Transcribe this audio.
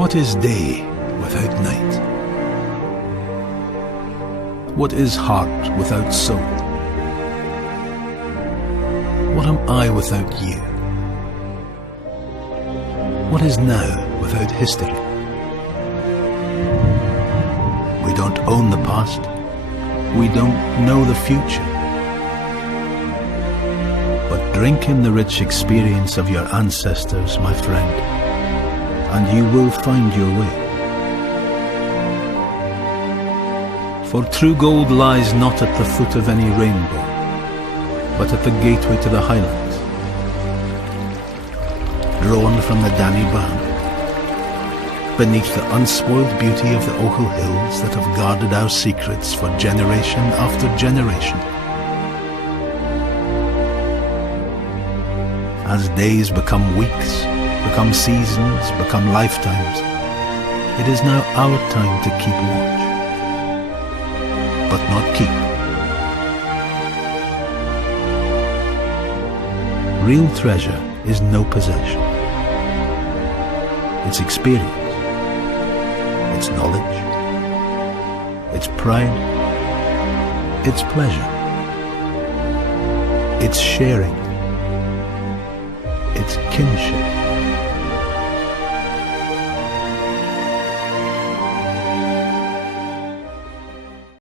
What is day without night? What is heart without soul? What am I without you? What is now without history? We don't own the past. We don't know the future. But drink in the rich experience of your ancestors, my friend, and you will find your way. For true gold lies not at the foot of any rainbow, but at the gateway to the Highlands, drawn from the Danny-Ban, beneath the unspoiled beauty of the Ochil Hills that have guarded our secrets for generation after generation. As days become weeks, become seasons, become lifetimes, it is now our time to keep watch, but not keep. Real treasure is no possession. It's experience. It's knowledge, it's pride, it's pleasure, it's sharing, it's kinship.